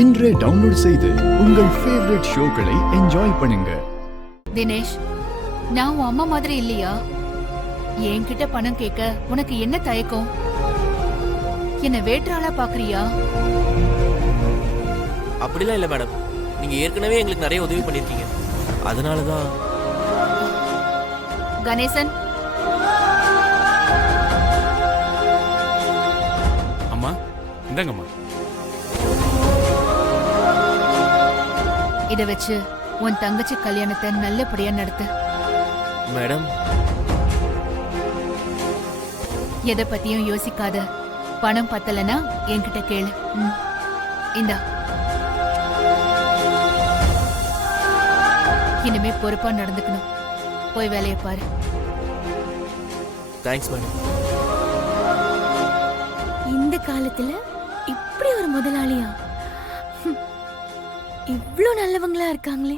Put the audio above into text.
இன்றே டவுன்லோட் செய்து உங்கள் ஃபேவரட் ஷோக்களை என்ஜாய் பண்ணுங்க. தினேஷ், நான் உன் அம்மா மாதிரி இல்லையா? என்கிட்ட பணம் கேட்க உனக்கு என்ன தயக்கம்? என்ன வேற்றாளா பாக்குறியா? அப்படிலாம் இல்ல மேடம். நீங்க ஏற்கனவே எங்களுக்கு நிறைய உதவி பண்ணிருக்கீங்க. அதனாலதான். கணேசன், அம்மா இந்தாங்கம்மா. இத வச்சு உன் தங்கச்சி கல்யாணத்தை நல்லபடியா நடத்து. மேடம், எதை பத்தியும் யோசிக்காத. பணம் பத்தலனா என்கிட்ட கேளு. இந்தா. இனிமே பொறுப்பா நடந்துக்கணும். போய் வேலையை பாரு. Thanks madam. இந்த காலத்துல இப்படி ஒரு முதலாளியா? இவ்ளோ நல்லவங்களா இருக்காங்களே.